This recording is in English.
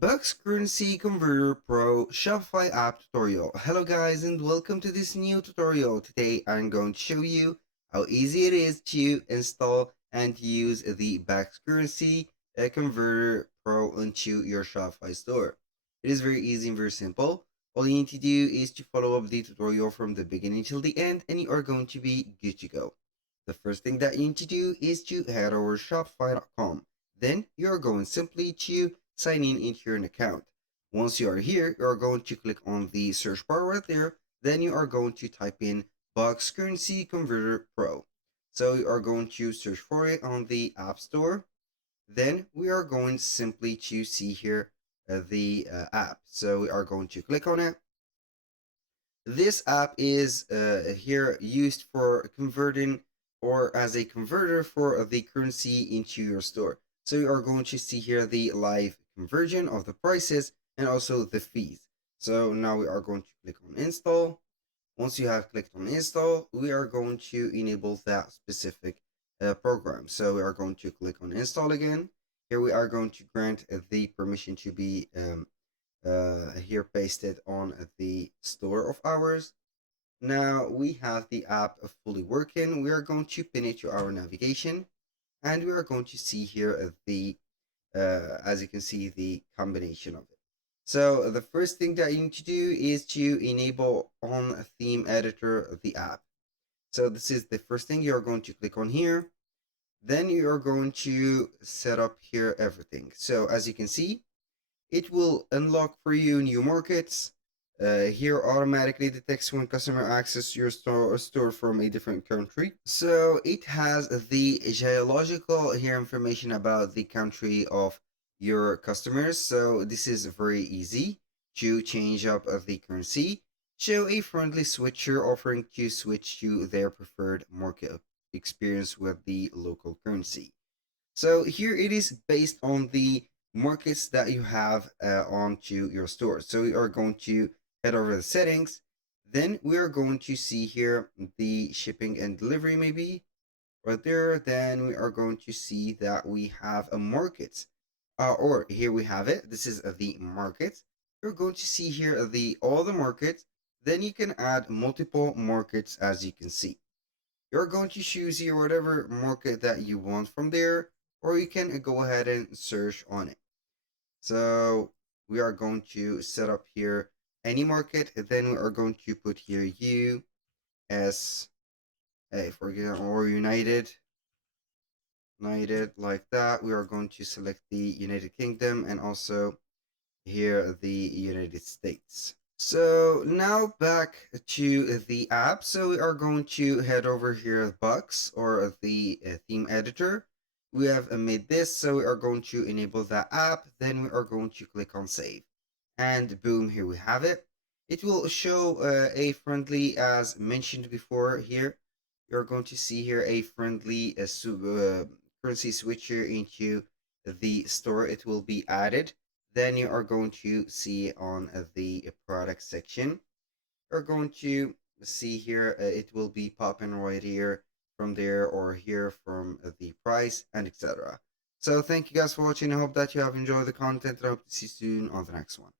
Bucks Currency Converter Pro Shopify app tutorial. Hello guys and welcome to this new tutorial. Today I'm going to show you how easy it is to install and use the Bucks Currency Converter Pro into your Shopify store. It is very easy and very simple. All you need to do is to follow up the tutorial from the beginning till the end and you are going to be good to go. The first thing that you need to do is to head over to shopify.com. Then you're going simply to sign in into your account. Once you are here, you are going to click on the search bar right there. Then you are going to type in Bucks Currency Converter Pro. So you are going to search for it on the App Store. Then we are going simply to see here the app. So we are going to click on it. This app is here used for converting or as a converter for the currency into your store. So you are going to see here the live conversion of the prices and also the fees. So now we are going to click on install. Once you have clicked on install, we are going to enable that specific program. So we are going to click on install again. Here we are going to grant the permission to be here pasted on the store of ours. Now we have the app fully working. We are going to pin it to our navigation and we are going to see here the as you can see the combination of it. So the first thing that you need to do is to enable on theme editor of the app. So this is the first thing. You're going to click on here. Then you're going to set up here everything. So as you can see, it will unlock for you new markets. Here automatically detects when customer access your store from a different country. So it has the geological here information about the country of your customers. So this is very easy to change up the currency. Show a friendly switcher offering to switch to their preferred market experience with the local currency. So here it is based on the markets that you have onto your store. So we are going to head over the settings. Then we are going to see here the shipping and delivery maybe right there. Then we are going to see that we have a market. Or here we have it. This is the market. You're going to see here the all the markets. Then you can add multiple markets as you can see. You're going to choose here whatever market that you want from there, or you can go ahead and search on it. So we are going to set up here any market, and then we are going to put here US, for example, or United like that. We are going to select the United Kingdom and also here the United States. So now back to the app. So we are going to head over here Bucks or the theme editor. We have made this, so we are going to enable that app. Then we are going to click on save. And boom, here we have it. It will show a friendly, as mentioned before here. You're going to see here a friendly currency switcher into the store. It will be added. Then you are going to see on the product section. You're going to see here, it will be popping right here from there or here from the price and etc. So thank you guys for watching. I hope that you have enjoyed the content and I hope to see you soon on the next one.